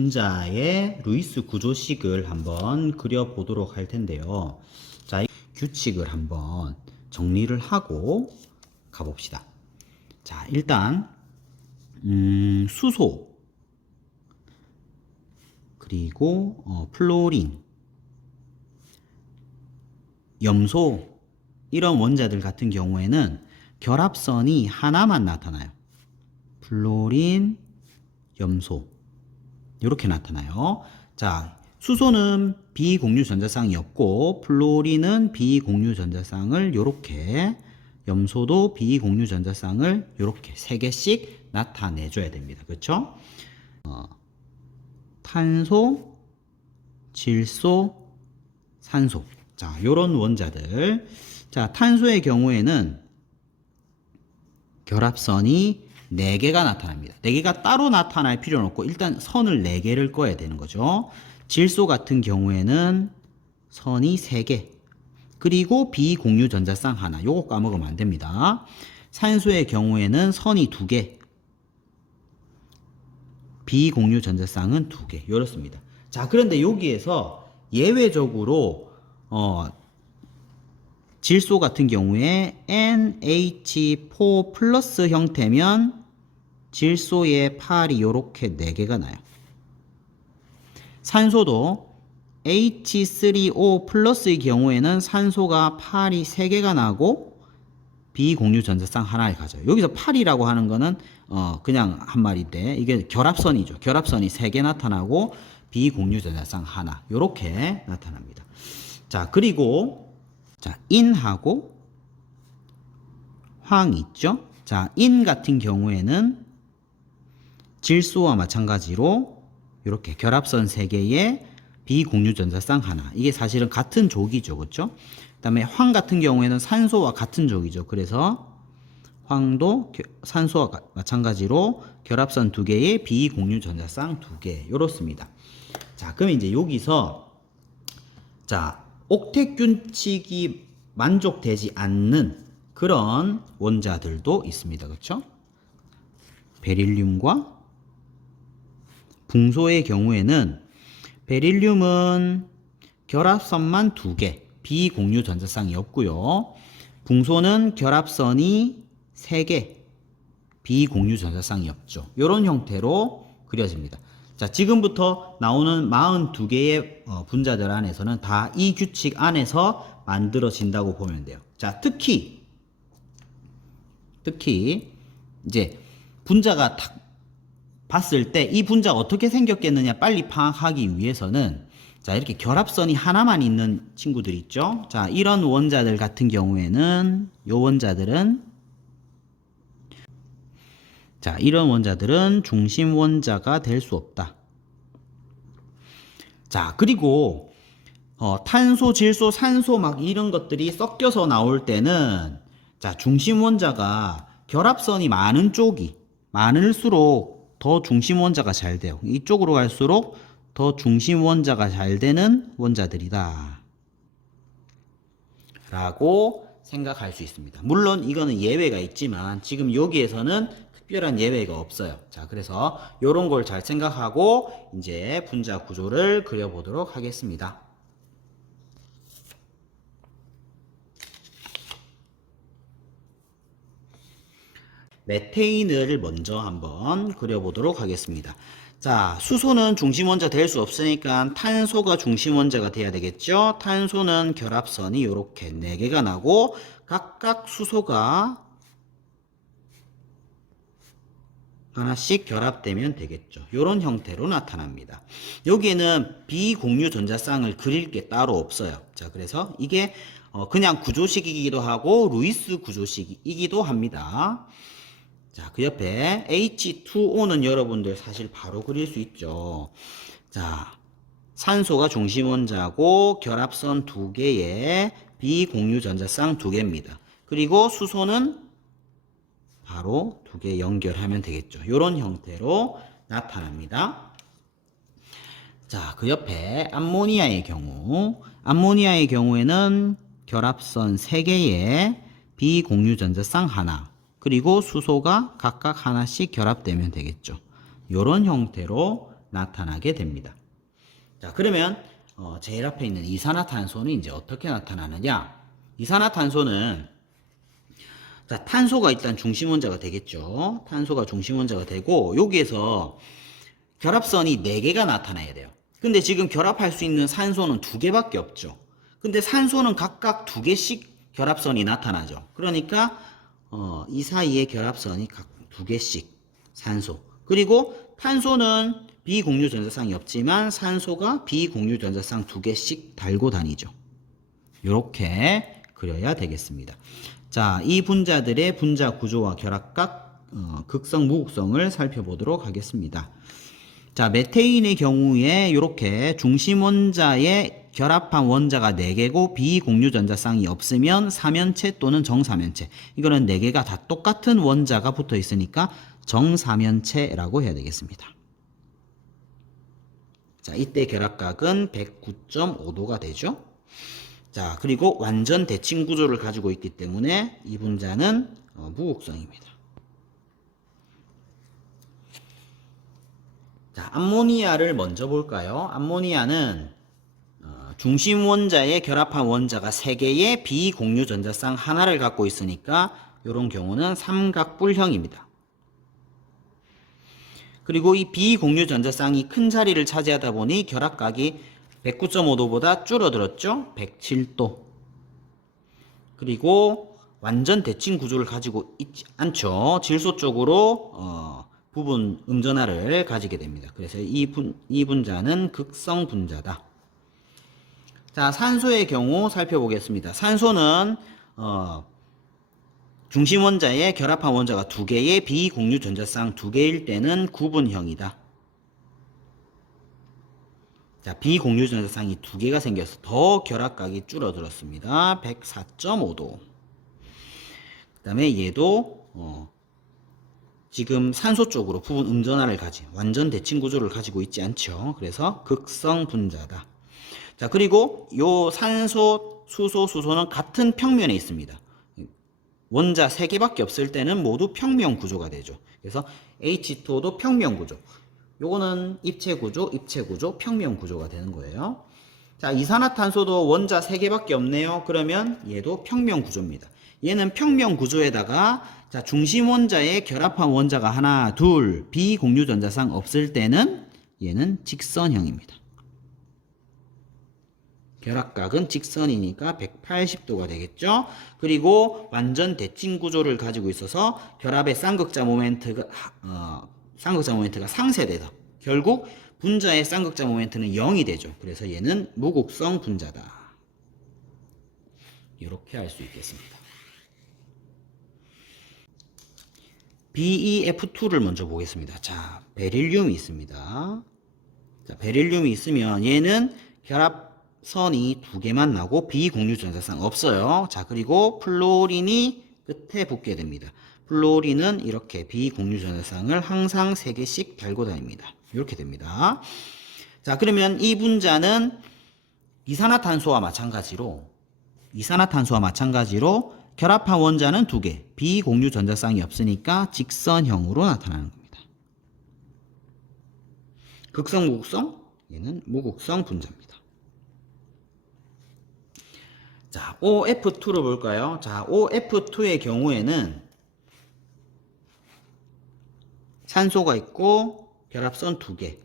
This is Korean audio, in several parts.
분자의 루이스 구조식을 한번 그려보도록 할 텐데요. 자, 이 규칙을 한번 정리를 하고 가봅시다. 자, 일단 수소 그리고 플로린, 염소 이런 원자들 같은 경우에는 결합선이 하나만 나타나요. 플로린, 염소 이렇게 나타나요. 자, 수소는 비공유 전자쌍이 없고 플로린은 비공유 전자쌍을 이렇게, 염소도 비공유 전자쌍을 이렇게 3개씩 나타내줘야 됩니다. 그렇죠? 탄소, 질소, 산소. 자, 요런 원자들. 자, 탄소의 경우에는 결합선이 4개가 나타납니다. 4개가 따로 나타날 필요는 없고 일단 선을 4개를 꺼야 되는 거죠. 질소 같은 경우에는 선이 3개. 그리고 비공유 전자쌍 하나. 요거 까먹으면 안 됩니다. 산소의 경우에는 선이 2개. 비공유 전자쌍은 2개. 이렇습니다. 자, 그런데 여기에서 예외적으로 질소 같은 경우에 NH4 플러스 형태면 질소의 팔이 이렇게 4개가 나요. 산소도 H3O 플러스의 경우에는 산소가 팔이 3개가 나고 비공유 전자쌍 하나를 가져요. 여기서 팔이라고 하는 거는 그냥 한 말인데 이게 결합선이죠. 결합선이 3개 나타나고 비공유 전자쌍 하나 이렇게 나타납니다. 자, 그리고 자, 인하고 황 있죠? 자, 인 같은 경우에는 질소와 마찬가지로 이렇게 결합선 3개에 비공유 전자쌍 하나. 이게 사실은 같은 족이죠. 그렇죠? 그다음에 황 같은 경우에는 산소와 같은 족이죠. 그래서 황도 산소와 마찬가지로 결합선 2개에 비공유 전자쌍 2개. 이렇습니다. 자, 그럼 이제 여기서 자, 옥텟 규칙이 만족되지 않는 그런 원자들도 있습니다. 그렇죠? 베릴륨과 붕소의 경우에는 베릴륨은 결합선만 2개, 비공유 전자쌍이 없고요. 붕소는 결합선이 3개, 비공유 전자쌍이 없죠. 이런 형태로 그려집니다. 자, 지금부터 나오는 42개의 분자들 안에서는 다 이 규칙 안에서 만들어진다고 보면 돼요. 자, 특히 이제 분자가 딱 봤을 때 이 분자가 어떻게 생겼겠느냐 빨리 파악하기 위해서는 자, 이렇게 결합선이 하나만 있는 친구들 있죠. 자, 이런 원자들 같은 경우에는 이런 원자들은 중심 원자가 될 수 없다. 자, 그리고 탄소, 질소, 산소 막 이런 것들이 섞여서 나올 때는 자, 중심 원자가 결합선이 많은 쪽이 많을수록 더 중심 원자가 잘 돼요. 이쪽으로 갈수록 더 중심 원자가 잘 되는 원자들이다 라고 생각할 수 있습니다. 물론 이거는 예외가 있지만 지금 여기에서는 특별한 예외가 없어요. 자, 그래서 이런 걸 잘 생각하고 이제 분자 구조를 그려보도록 하겠습니다. 메테인을 먼저 한번 그려보도록 하겠습니다. 자, 수소는 중심 원자 될 수 없으니까 탄소가 중심 원자가 돼야 되겠죠. 탄소는 결합선이 이렇게 4개가 나고 각각 수소가 하나씩 결합되면 되겠죠. 이런 형태로 나타납니다. 여기에는 비공유 전자쌍을 그릴 게 따로 없어요. 자, 그래서 이게 그냥 구조식이기도 하고 루이스 구조식이기도 합니다. 자, 그 옆에 H2O는 여러분들 사실 바로 그릴 수 있죠. 자, 산소가 중심 원자고 결합선 2개에 비공유 전자쌍 2개입니다. 그리고 수소는 바로 2개 연결하면 되겠죠. 이런 형태로 나타납니다. 자, 그 옆에 암모니아의 경우에는 결합선 3개에 비공유 전자쌍 하나, 그리고 수소가 각각 하나씩 결합되면 되겠죠. 이런 형태로 나타나게 됩니다. 자, 그러면 제일 앞에 있는 이산화탄소는 이제 어떻게 나타나느냐? 이산화탄소는 자, 탄소가 일단 중심 원자가 되겠죠. 탄소가 중심 원자가 되고 여기에서 결합선이 4개가 나타나야 돼요. 근데 지금 결합할 수 있는 산소는 2개밖에 없죠. 근데 산소는 각각 2개씩 결합선이 나타나죠. 그러니까 이 사이에 결합선이 각 2개씩 산소. 그리고 탄소는 비공유 전자쌍이 없지만 산소가 비공유 전자쌍 2개씩 달고 다니죠. 이렇게 그려야 되겠습니다. 자, 이 분자들의 분자 구조와 결합각, 극성, 무극성을 살펴보도록 하겠습니다. 자, 메테인의 경우에 이렇게 중심 원자에 결합한 원자가 4개고 비공유 전자쌍이 없으면 사면체 또는 정사면체. 이거는 4개가 다 똑같은 원자가 붙어 있으니까 정사면체라고 해야 되겠습니다. 자, 이때 결합각은 109.5도가 되죠. 자, 그리고 완전 대칭 구조를 가지고 있기 때문에 이 분자는 무극성입니다. 자, 암모니아를 먼저 볼까요? 암모니아는 중심 원자에 결합한 원자가 3개의 비공유 전자쌍 하나를 갖고 있으니까 이런 경우는 삼각뿔형입니다. 그리고 이 비공유 전자쌍이 큰 자리를 차지하다 보니 결합각이 109.5도보다 줄어들었죠. 107도. 그리고 완전 대칭 구조를 가지고 있지 않죠. 질소 쪽으로 부분 음전하를 가지게 됩니다. 그래서 이 분자는 극성 분자다. 자, 산소의 경우 살펴보겠습니다. 산소는 중심 원자에 결합한 원자가 2개의 비공유 전자쌍 2개일 때는 구분형이다. 자, 비공유 전자쌍이 2개가 생겨서 더 결합각이 줄어들었습니다. 104.5도. 그 다음에 얘도 지금 산소 쪽으로 부분 음전하를 가진 완전 대칭 구조를 가지고 있지 않죠. 그래서 극성 분자다. 자, 그리고 요 산소, 수소, 수소는 같은 평면에 있습니다. 원자 3개밖에 없을 때는 모두 평면 구조가 되죠. 그래서 H2O도 평면 구조. 요거는 입체 구조, 입체 구조, 평면 구조가 되는 거예요. 자, 이산화탄소도 원자 3개밖에 없네요. 그러면 얘도 평면 구조입니다. 얘는 평면 구조에다가 자, 중심 원자에 결합한 원자가 하나, 둘, 비공유 전자쌍 없을 때는 얘는 직선형입니다. 결합각은 직선이니까 180도가 되겠죠. 그리고 완전 대칭 구조를 가지고 있어서 결합의 쌍극자 모멘트가 상쇄돼서 결국 분자의 쌍극자 모멘트는 0이 되죠. 그래서 얘는 무극성 분자다. 이렇게 할 수 있겠습니다. BeF2를 먼저 보겠습니다. 자, 베릴륨이 있습니다. 자, 베릴륨이 있으면 얘는 결합선이 2개만 나고 비공유 전자쌍 없어요. 자, 그리고 플로린이 끝에 붙게 됩니다. 플로린은 이렇게 비공유 전자쌍을 항상 3개씩 달고 다닙니다. 이렇게 됩니다. 자, 그러면 이 분자는 이산화탄소와 마찬가지로 결합한 원자는 2개, 비공유 전자쌍이 없으니까 직선형으로 나타나는 겁니다. 극성, 무극성? 얘는 무극성 분자입니다. 자, OF2를 볼까요? 자, OF2의 경우에는 산소가 있고 결합선 2개.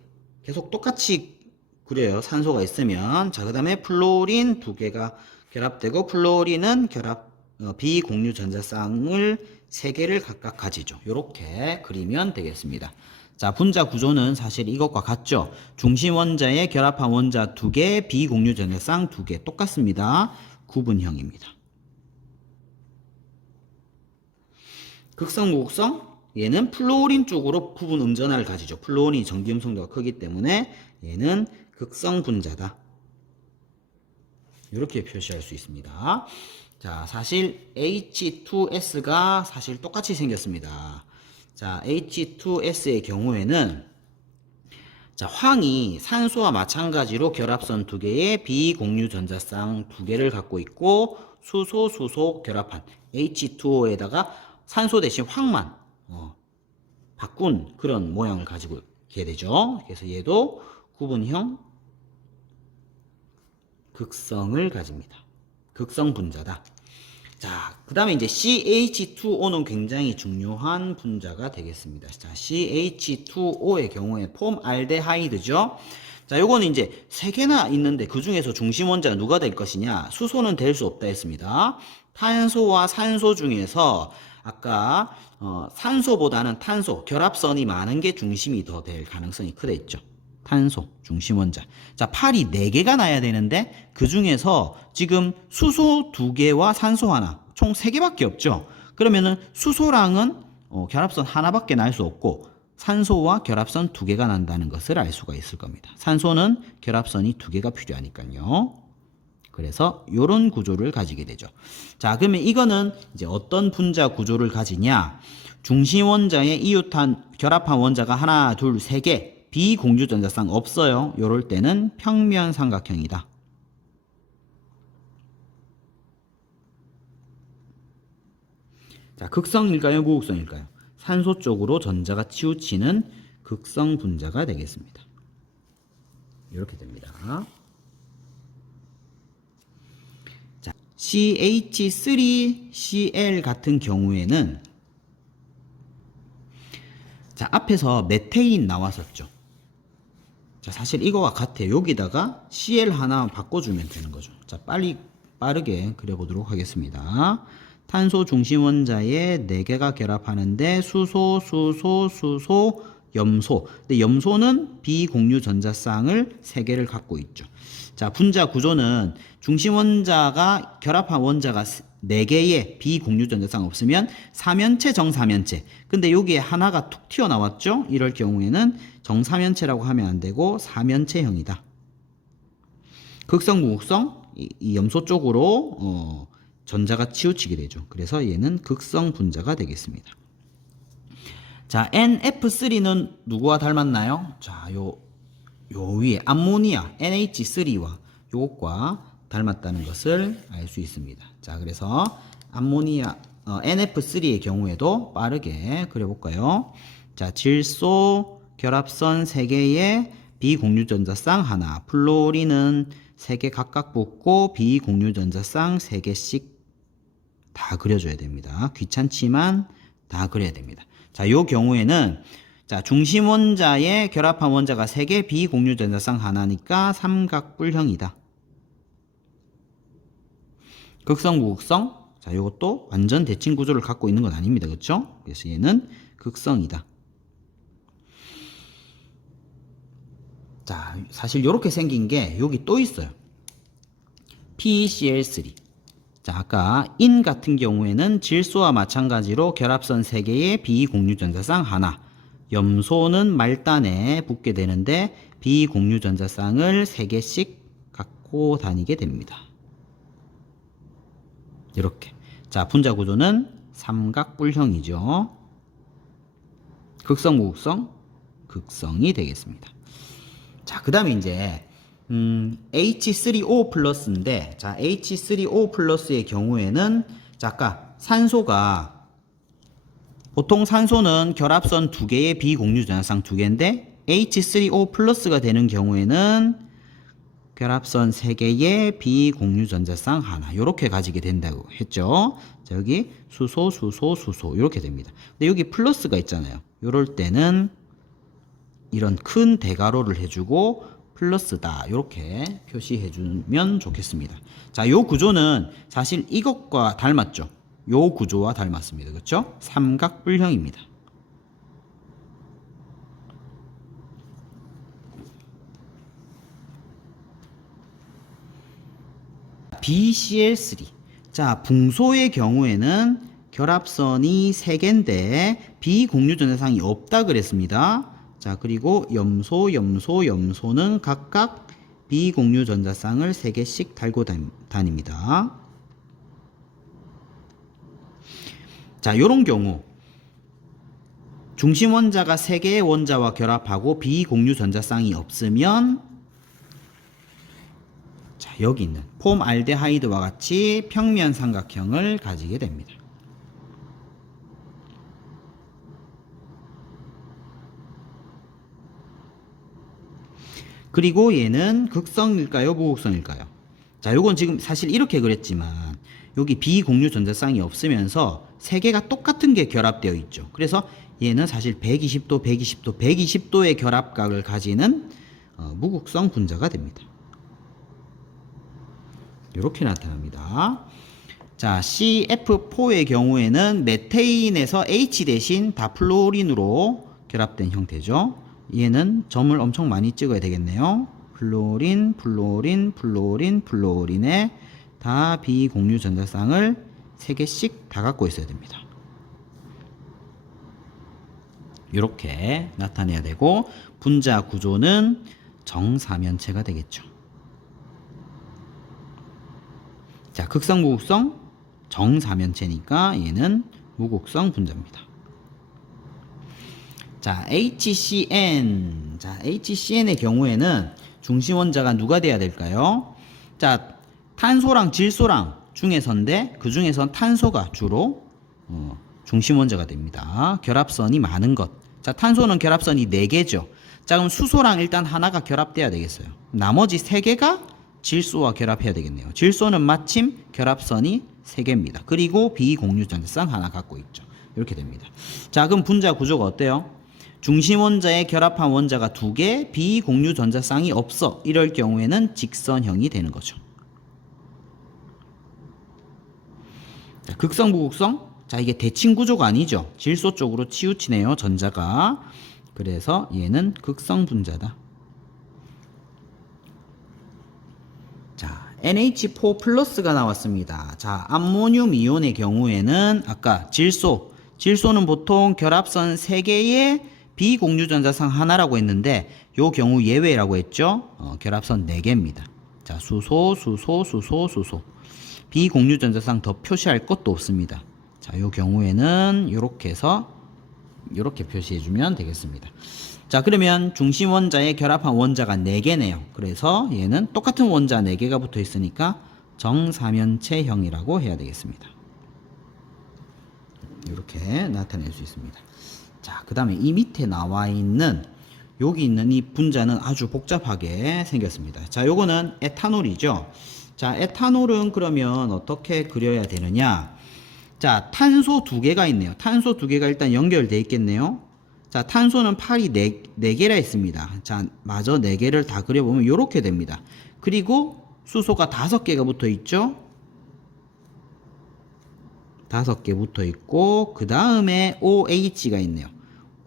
계속 똑같이 그려요. 산소가 있으면. 자, 그 다음에 플로린 2개가 결합되고 플로린은 비공유 전자쌍을 3개를 각각 가지죠. 이렇게 그리면 되겠습니다. 자, 분자 구조는 사실 이것과 같죠. 중심 원자에 결합한 원자 2개, 비공유 전자쌍 2개 똑같습니다. 구분형입니다. 극성, 무극성? 얘는 플로린 쪽으로 부분 음전하를 가지죠. 플로린이 전기음성도가 크기 때문에 얘는 극성 분자다. 이렇게 표시할 수 있습니다. 자, 사실 H2S가 사실 똑같이 생겼습니다. 자, H2S의 경우에는 자, 황이 산소와 마찬가지로 결합선 2개에 비공유 전자쌍 2개를 갖고 있고 수소 결합한 H2O에다가 산소 대신 황만 바꾼 그런 모양을 가지고 되죠. 그래서 얘도 구분형 극성을 가집니다. 극성 분자다. 자, 그 다음에 이제 CH2O는 굉장히 중요한 분자가 되겠습니다. 자, CH2O의 경우에 폼알데하이드죠. 자, 요거는 이제 3개나 있는데 그 중에서 중심 원자가 누가 될 것이냐? 수소는 될 수 없다 했습니다. 탄소와 산소 중에서 아까 산소보다는 탄소, 결합선이 많은 게 중심이 더 될 가능성이 크다 했죠. 탄소, 중심 원자. 자, 팔이 4개가 나야 되는데 그 중에서 지금 수소 2개와 산소 하나, 총 3개밖에 없죠. 그러면은 수소랑은 결합선 하나밖에 날 수 없고 산소와 결합선 2개가 난다는 것을 알 수가 있을 겁니다. 산소는 결합선이 2개가 필요하니까요. 그래서 이런 구조를 가지게 되죠. 자, 그러면 이거는 이제 어떤 분자 구조를 가지냐? 중심 원자에 이웃한 결합한 원자가 하나, 둘, 3개. 비공유 전자쌍 없어요. 요럴 때는 평면 삼각형이다. 자, 극성일까요? 무극성일까요? 산소 쪽으로 전자가 치우치는 극성 분자가 되겠습니다. 이렇게 됩니다. 자, CH3Cl 같은 경우에는 자, 앞에서 메테인 나왔었죠. 자, 사실 이거와 같아요. 여기다가 Cl 하나 바꿔주면 되는 거죠. 자, 빠르게 그려보도록 하겠습니다. 탄소 중심 원자에 4개가 결합하는데 수소, 염소. 근데 염소는 비공유 전자쌍을 3개를 갖고 있죠. 자, 분자 구조는 중심 원자가 결합한 원자가 4개의 비공유 전자쌍 없으면 3면체, 정사면체. 근데 여기에 하나가 툭 튀어나왔죠? 이럴 경우에는 정사면체라고 하면 안 되고 4면체형이다. 극성, 무극성, 이 염소 쪽으로 전자가 치우치게 되죠. 그래서 얘는 극성 분자가 되겠습니다. 자, NF3는 누구와 닮았나요? 자, 요 위에 암모니아 NH3와 요것과 닮았다는 것을 알 수 있습니다. 자, 그래서 암모니아 NF3의 경우에도 빠르게 그려볼까요? 자, 질소 결합선 3개에 비공유 전자쌍 하나, 플로린은 3개 각각 붙고 비공유 전자쌍 3개씩 다 그려줘야 됩니다. 귀찮지만 다 그려야 됩니다. 자, 요 경우에는 자, 중심 원자에 결합한 원자가 3개, 비공유 전자쌍 하나니까 삼각뿔형이다. 극성, 무극성. 자, 요것도 완전 대칭 구조를 갖고 있는 건 아닙니다. 그렇죠? 그래서 얘는 극성이다. 자, 사실 요렇게 생긴 게 여기 또 있어요. PeCl3. 자, 아까 인 같은 경우에는 질소와 마찬가지로 결합선 3개의 비공유 전자쌍 하나. 염소는 말단에 붙게 되는데 비공유 전자쌍을 3개씩 갖고 다니게 됩니다. 이렇게. 자, 분자 구조는 삼각뿔형이죠. 극성, 무극성? 극성이 되겠습니다. 자, 그 다음에 이제 H3O 플러스인데, 자, H3O 플러스의 경우에는 자, 아까 산소가 보통 산소는 결합선 2개의 비공유 전자쌍 2개인데 H3O 플러스가 되는 경우에는 결합선 3개의 비공유 전자쌍 하나 이렇게 가지게 된다고 했죠. 자, 여기 수소 이렇게 됩니다. 근데 여기 플러스가 있잖아요. 이럴 때는 이런 큰 대괄호를 해주고 플러스다 이렇게 표시해 주면 좋겠습니다. 자, 요 구조는 사실 이것과 닮았죠. 요 구조와 닮았습니다. 그렇죠? 삼각뿔형입니다. BCl3. 자, 붕소의 경우에는 결합선이 3개인데 비공유 전자쌍이 없다 그랬습니다. 자, 그리고 염소는 각각 비공유 전자쌍을 3개씩 달고 다닙니다. 자, 요런 경우 중심 원자가 3개의 원자와 결합하고 비공유 전자쌍이 없으면 자, 여기 있는 폼알데하이드와 같이 평면 삼각형을 가지게 됩니다. 그리고 얘는 극성일까요? 무극성일까요? 자, 요건 지금 사실 이렇게 그랬지만 여기 비공유 전자쌍이 없으면서 세 개가 똑같은 게 결합되어 있죠. 그래서 얘는 사실 120도, 120도, 120도의 결합각을 가지는 무극성 분자가 됩니다. 이렇게 나타납니다. 자, CF4의 경우에는 메테인에서 H 대신 다 플로린으로 결합된 형태죠. 얘는 점을 엄청 많이 찍어야 되겠네요. 플로린, 플로린, 플로린, 플로린에 다 비공유 전자쌍을 3개씩 다 갖고 있어야 됩니다. 이렇게 나타내야 되고, 분자 구조는 정사면체가 되겠죠. 자, 극성, 무극성, 정사면체니까 얘는 무극성 분자입니다. 자, HCN. 자, HCN의 경우에는 중심 원자가 누가 돼야 될까요? 자, 탄소랑 질소랑 중에서인데 그 중에선 탄소가 주로 중심 원자가 됩니다. 결합선이 많은 것. 자, 탄소는 결합선이 4개죠. 자, 그럼 수소랑 일단 하나가 결합돼야 되겠어요. 나머지 3개가 질소와 결합해야 되겠네요. 질소는 마침 결합선이 3개입니다. 그리고 비공유 전자쌍 하나 갖고 있죠. 이렇게 됩니다. 자, 그럼 분자 구조가 어때요? 중심 원자에 결합한 원자가 2개, 비공유 전자쌍이 없어. 이럴 경우에는 직선형이 되는 거죠. 자, 극성, 무극성? 자, 이게 대칭 구조가 아니죠. 질소 쪽으로 치우치네요, 전자가. 그래서 얘는 극성 분자다. 자, NH4 플러스가 나왔습니다. 자, 암모늄 이온의 경우에는 아까 질소는 보통 결합선 3개의 비공유 전자쌍 하나라고 했는데 요 경우 예외라고 했죠. 결합선 4개입니다. 자, 수소. 비공유 전자쌍 더 표시할 것도 없습니다. 자, 요 경우에는 요렇게 해서 요렇게 표시해 주면 되겠습니다. 자, 그러면 중심 원자에 결합한 원자가 4개네요. 그래서 얘는 똑같은 원자 4개가 붙어 있으니까 정사면체형이라고 해야 되겠습니다. 이렇게 나타낼 수 있습니다. 자, 그 다음에 이 밑에 나와 있는 여기 있는 이 분자는 아주 복잡하게 생겼습니다. 자, 요거는 에탄올이죠. 자, 에탄올은 그러면 어떻게 그려야 되느냐? 자, 탄소 2개가 있네요. 탄소 2개가 일단 연결되어 있겠네요. 자, 탄소는 팔이 4개라 했습니다. 자, 마저 4개를 다 그려보면 이렇게 됩니다. 그리고 수소가 5개가 붙어 있죠. 5개 붙어 있고, 그 다음에 OH가 있네요.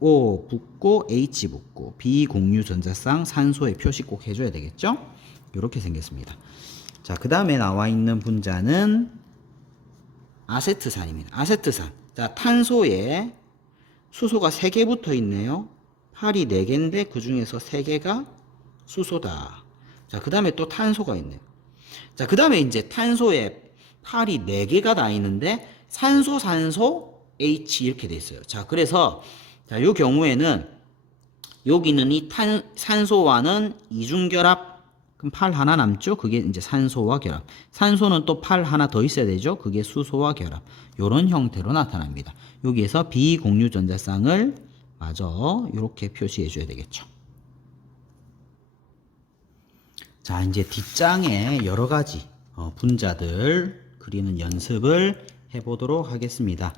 O 붙고 H 붙고 비공유 전자쌍 산소의 표시 꼭 해줘야 되겠죠. 이렇게 생겼습니다. 자, 그 다음에 나와 있는 분자는 아세트산입니다. 아세트산. 자, 탄소에 수소가 3개 붙어 있네요. 팔이 4개인데 그 중에서 3개가 수소다. 자, 그 다음에 또 탄소가 있네요. 자, 그 다음에 이제 탄소에 팔이 4개가 다 있는데 산소, H 이렇게 돼 있어요. 자, 그래서 자, 요 경우에는 여기는 이 산소와는 이중결합. 그럼 팔 하나 남죠? 그게 이제 산소와 결합. 산소는 또 팔 하나 더 있어야 되죠? 그게 수소와 결합. 요런 형태로 나타납니다. 여기에서 비공유 전자쌍을 마저 이렇게 표시해 줘야 되겠죠. 자, 이제 뒷장에 여러 가지 분자들 그리는 연습을 해보도록 하겠습니다.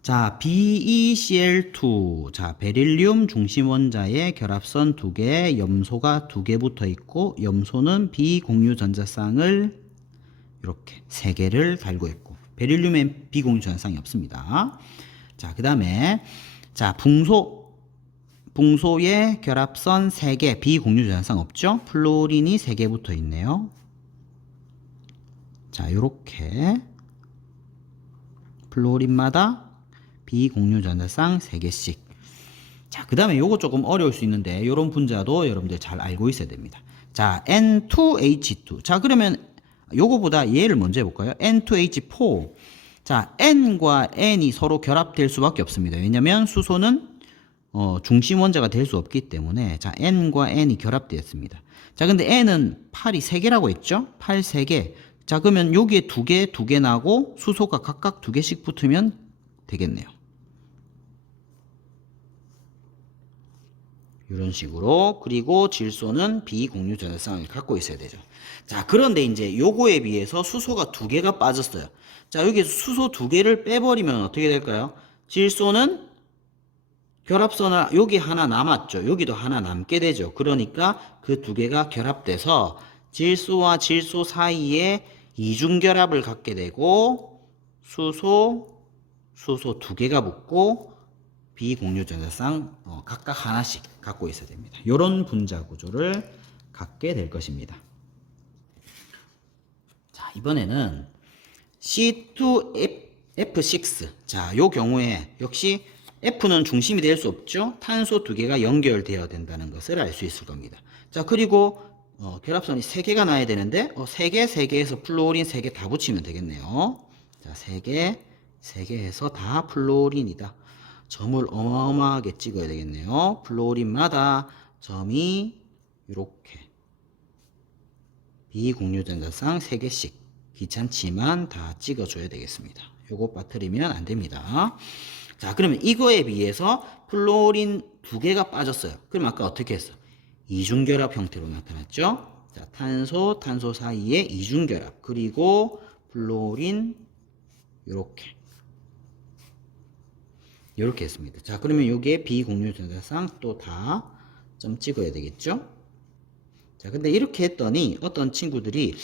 자, BeCl2. 자, 베릴륨 중심 원자에 결합선 2개, 염소가 2개 붙어 있고, 염소는 비공유 전자쌍을 이렇게 3개를 달고 있고, 베릴륨엔 비공유 전자쌍이 없습니다. 자, 그 다음에, 자, 붕소에 결합선 3개, 비공유 전자쌍 없죠? 플로린이 3개 붙어 있네요. 자, 요렇게. 플로린마다 비공유 전자쌍 3개씩. 자, 그 다음에 요거 조금 어려울 수 있는데 요런 분자도 여러분들 잘 알고 있어야 됩니다. 자, N2H2. 자, 그러면 요거보다 얘를 먼저 해볼까요? N2H4. 자, N과 N이 서로 결합될 수밖에 없습니다. 왜냐면 수소는 중심 원자가 될 수 없기 때문에. 자, N과 N이 결합되었습니다. 자, 근데 N은 팔이 3개라고 했죠? 팔 3개. 자, 그러면 여기에 2개 나고 수소가 각각 2개씩 붙으면 되겠네요. 이런 식으로. 그리고 질소는 비공유 전자쌍을 갖고 있어야 되죠. 자, 그런데 이제 요거에 비해서 수소가 두 개가 빠졌어요. 자, 여기서 수소 두 개를 빼버리면 어떻게 될까요? 질소는 결합선을 여기 하나 남았죠. 여기도 하나 남게 되죠. 그러니까 그 두 개가 결합돼서 질소와 질소 사이에 이중결합을 갖게 되고 수소 두 개가 붙고 비공유 전자쌍 각각 하나씩 갖고 있어야 됩니다. 이런 분자 구조를 갖게 될 것입니다. 자, 이번에는 C2F6. 자, 요 경우에 역시 F는 중심이 될 수 없죠. 탄소 두 개가 연결되어야 된다는 것을 알 수 있을 겁니다. 자, 그리고 결합선이 3개가 나야 되는데 3개에서 플루오린 3개 다 붙이면 되겠네요. 자, 3개 해서 다 플루오린이다. 점을 어마어마하게 찍어야 되겠네요. 플루오린마다 점이 이렇게 비공유전자쌍 3개씩 귀찮지만 다 찍어줘야 되겠습니다. 요거 빠뜨리면 안 됩니다. 자, 그러면 이거에 비해서 플루오린 2개가 빠졌어요. 그럼 아까 어떻게 했어? 이중결합 형태로 나타났죠? 자, 탄소 사이에 이중결합. 그리고 플루오린 요렇게 했습니다. 자, 그러면 여기에 비공유 전자쌍 또 다 점 찍어야 되겠죠? 자, 근데 이렇게 했더니 어떤 친구들이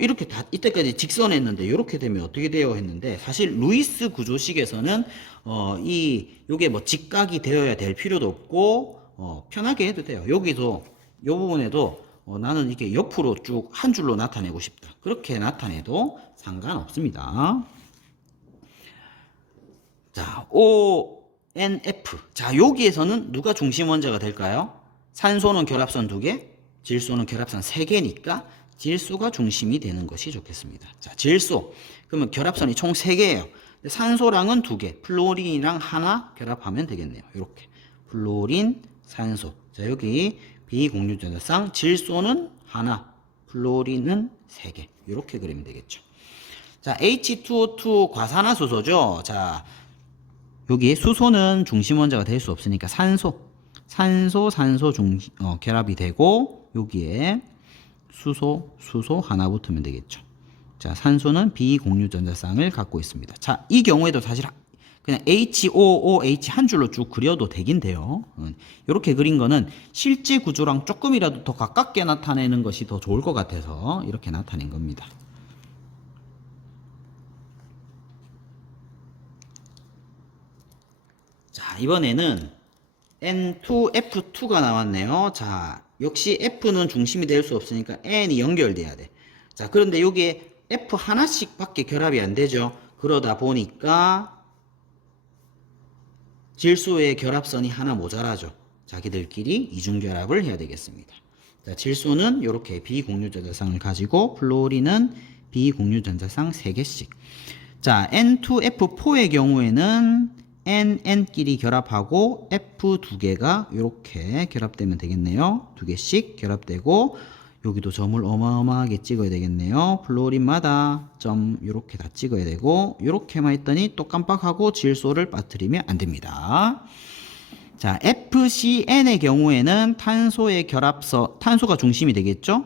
이렇게 다 이때까지 직선했는데 이렇게 되면 어떻게 돼요 했는데, 사실 루이스 구조식에서는 요게 뭐 직각이 되어야 될 필요도 없고 편하게 해도 돼요. 여기도 요 부분에도 나는 이게 옆으로 쭉 한 줄로 나타내고 싶다. 그렇게 나타내도 상관없습니다. 자, ONF. 자, 여기에서는 누가 중심 원자가 될까요? 산소는 결합선 2개, 질소는 결합선 3개니까 질소가 중심이 되는 것이 좋겠습니다. 자, 질소. 그러면 결합선이 총 3개예요. 산소랑은 2개, 플루오린이랑 하나 결합하면 되겠네요. 이렇게. 플루오린, 산소. 자, 여기 비공유전자쌍, 질소는 하나, 플루오린은 3개. 이렇게 그리면 되겠죠. 자, H2O2 과산화수소죠. 자, 여기 수소는 중심 원자가 될 수 없으니까 산소 결합이 되고, 여기에 수소 하나 붙으면 되겠죠. 자, 산소는 비공유전자쌍을 갖고 있습니다. 자, 이 경우에도 사실 그냥 HOOH 한 줄로 쭉 그려도 되긴 돼요. 이렇게 그린 거는 실제 구조랑 조금이라도 더 가깝게 나타내는 것이 더 좋을 것 같아서 이렇게 나타낸 겁니다. 자, 이번에는 N2F2가 나왔네요. 자, 역시 F는 중심이 될 수 없으니까 N이 연결돼야 돼. 자, 그런데 여기에 F 하나씩 밖에 결합이 안 되죠. 그러다 보니까 질소의 결합선이 하나 모자라죠. 자기들끼리 이중결합을 해야 되겠습니다. 자, 질소는 이렇게 비공유전자쌍을 가지고, 플루오린은 비공유전자쌍 3개씩. 자, N2F4의 경우에는 N끼리 결합하고 F 2개가 이렇게 결합되면 되겠네요. 2개씩 결합되고, 여기도 점을 어마어마하게 찍어야 되겠네요. 플루오린마다 점 이렇게 다 찍어야 되고, 이렇게만 했더니 또 깜빡하고 질소를 빠뜨리면 안 됩니다. 자, FCN의 경우에는 탄소가 중심이 되겠죠?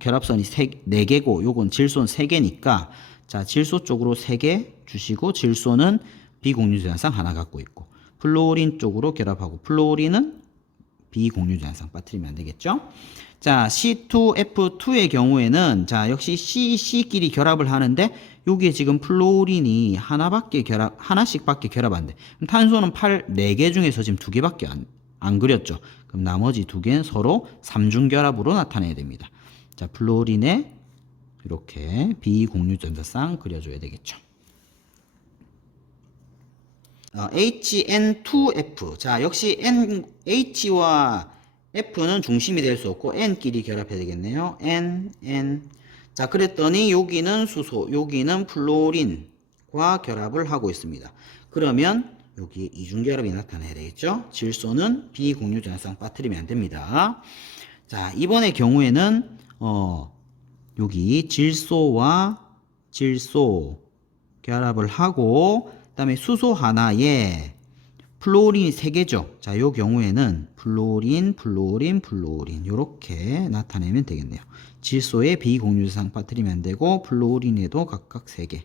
결합선이 4개고, 요건 질소는 3개니까, 자, 질소 쪽으로 3개 주시고, 질소는 비공유전자쌍 하나 갖고 있고, 플루오린 쪽으로 결합하고, 플루오린은 비공유전자쌍 빠뜨리면 안 되겠죠? 자, C2F2의 경우에는, 자, 역시 C끼리 결합을 하는데, 여기에 지금 플루오린이 하나씩밖에 결합 안 돼. 그럼 탄소는 4개 중에서 지금 2개밖에 안 그렸죠. 그럼 나머지 2개는 서로 3중 결합으로 나타내야 됩니다. 자, 플루오린에 이렇게 비공유전자쌍 그려줘야 되겠죠. HN2F. 자, 역시 H와 F는 중심이 될 수 없고 N끼리 결합해야 되겠네요. N. 자, 그랬더니 여기는 수소, 여기는 플루오린과 결합을 하고 있습니다. 그러면 여기 이중결합이 나타나야 되겠죠. 질소는 비공유전자쌍 빠뜨리면 안 됩니다. 자, 이번의 경우에는 여기 질소와 질소 결합을 하고, 그 다음에 수소 하나에 플루오린이 3개죠. 자, 요 경우에는 플루오린, 요렇게 나타내면 되겠네요. 질소에 비공유전자상 빠뜨리면 안 되고 플루오린에도 각각 3개.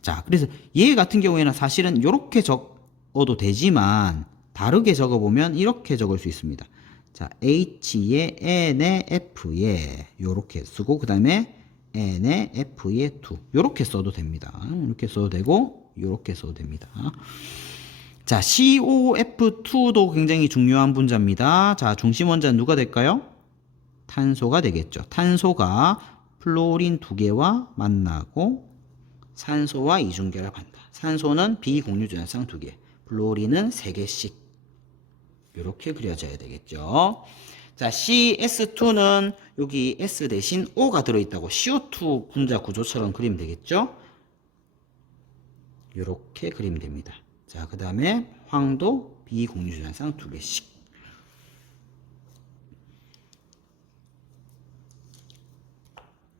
자, 그래서 얘 같은 경우에는 사실은 요렇게 적어도 되지만 다르게 적어보면 이렇게 적을 수 있습니다. 자, H에 N에 F에 요렇게 쓰고 그 다음에 N에 F에 2 요렇게 써도 됩니다. 이렇게 써도 되고 요렇게 써도 됩니다. 자, COF2도 굉장히 중요한 분자입니다. 자, 중심 원자는 누가 될까요? 탄소가 되겠죠. 탄소가 플루오린 2개와 만나고 산소와 이중결합한다. 산소는 비공유전자상 2개, 플루오린은 3개씩 이렇게 그려져야 되겠죠. 자, CS2는 여기 S 대신 O가 들어있다고 CO2 분자 구조처럼 그리면 되겠죠. 이렇게 그리면 됩니다. 자, 그 다음에 황도 비공유전자상 2개씩.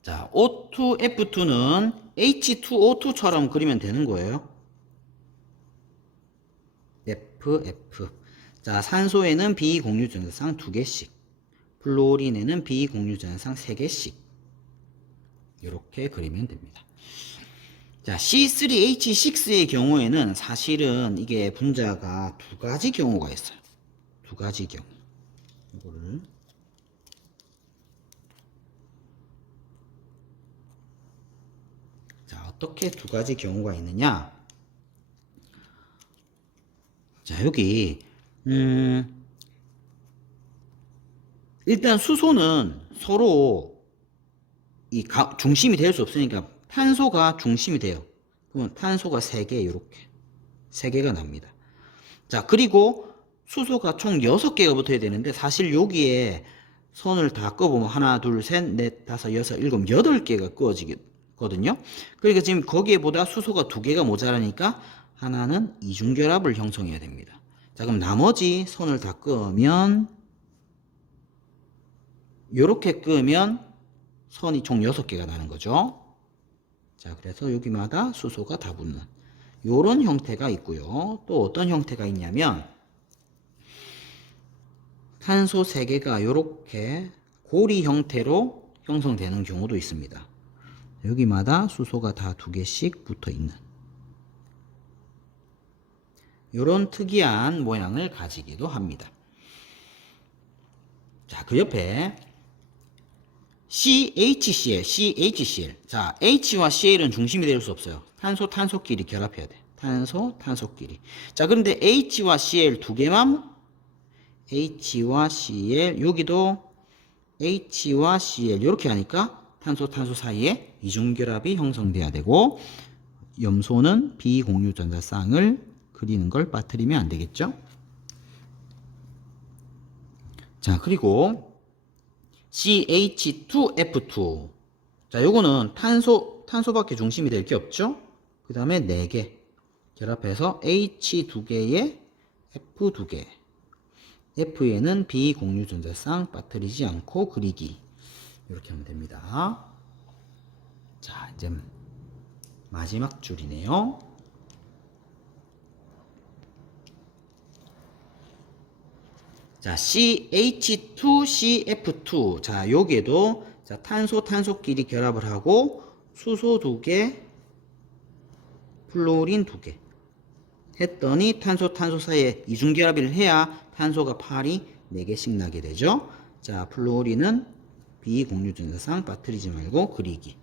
자, O2F2는 H2O2처럼 그리면 되는 거예요. FF. 자, 산소에는 비공유전자상 2개씩, 플루오린에는 비공유전자상 3개씩 이렇게 그리면 됩니다. 자, C3H6의 경우에는 사실은 이게 분자가 2가지 경우가 있어요. 2가지 경우. 이거를 자, 어떻게 2가지 경우가 있느냐? 자, 여기 일단 수소는 서로 이 중심이 될 수 없으니까 탄소가 중심이 돼요. 그러면 탄소가 3개 이렇게 3개가 납니다. 자, 그리고 수소가 총 6개가 붙어야 되는데 사실 여기에 선을 다 꺼보면 하나, 둘, 셋, 넷, 다섯, 여섯, 일곱, 8개가 꺼지거든요. 그러니까 지금 거기에보다 수소가 2개가 모자라니까 하나는 이중결합을 형성해야 됩니다. 자, 그럼 나머지 선을 다 끄면 요렇게 끄면 선이 총 6개가 나는 거죠. 자, 그래서 여기마다 수소가 다 붙는 요런 형태가 있고요. 또 어떤 형태가 있냐면 탄소 3개가 요렇게 고리 형태로 형성되는 경우도 있습니다. 여기마다 수소가 다 2개씩 붙어 있는 요런 특이한 모양을 가지기도 합니다. 자, 그 옆에 CHCl. 자, H와 Cl은 중심이 될 수 없어요. 탄소끼리 결합해야 돼. 탄소끼리. 자, 그런데 H와 Cl 2개만, H와 Cl, 여기도 H와 Cl, 이렇게 하니까 탄소 사이에 이중결합이 형성돼야 되고, 염소는 비공유전자쌍을 그리는 걸 빠뜨리면 안 되겠죠? 자, 그리고 CH2F2. 자, 요거는 탄소밖에 중심이 될 게 없죠? 그 다음에 4개 결합해서 H 2개에 F 2개. F에는 비공유전자쌍 빠뜨리지 않고 그리기. 이렇게 하면 됩니다. 자, 이제 마지막 줄이네요. 자, CH2CF2. 자, 여기에도 자, 탄소끼리 결합을 하고 수소 2개, 플루오린 2개 했더니 탄소 사이에 이중결합을 해야 탄소가 팔이 4개씩 나게 되죠. 자, 플루오린은 비공유전자쌍 빠뜨리지 말고 그리기.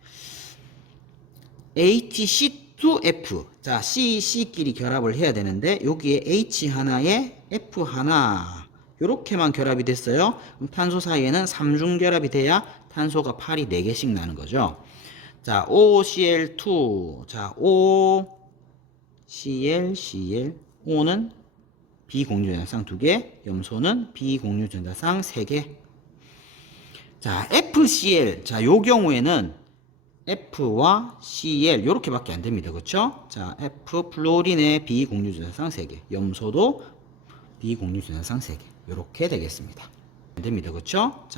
HC2F. 자, C끼리 결합을 해야 되는데 여기에 H 하나에 F 하나 요렇게만 결합이 됐어요. 그럼 탄소 사이에는 3중 결합이 돼야 탄소가 팔이 4개씩 나는 거죠. 자, OCl2. 자, OCl. O는 비공유전자쌍 2개, 염소는 비공유전자쌍 3개. 자, FCl. 자, 요 경우에는 F와 Cl 요렇게밖에 안 됩니다. 그렇죠? 자, F 플루오린의 비공유전자쌍 3개, 염소도 비공유전자쌍 3개. 요렇게 되겠습니다. 안 됩니다. 그렇죠? 자,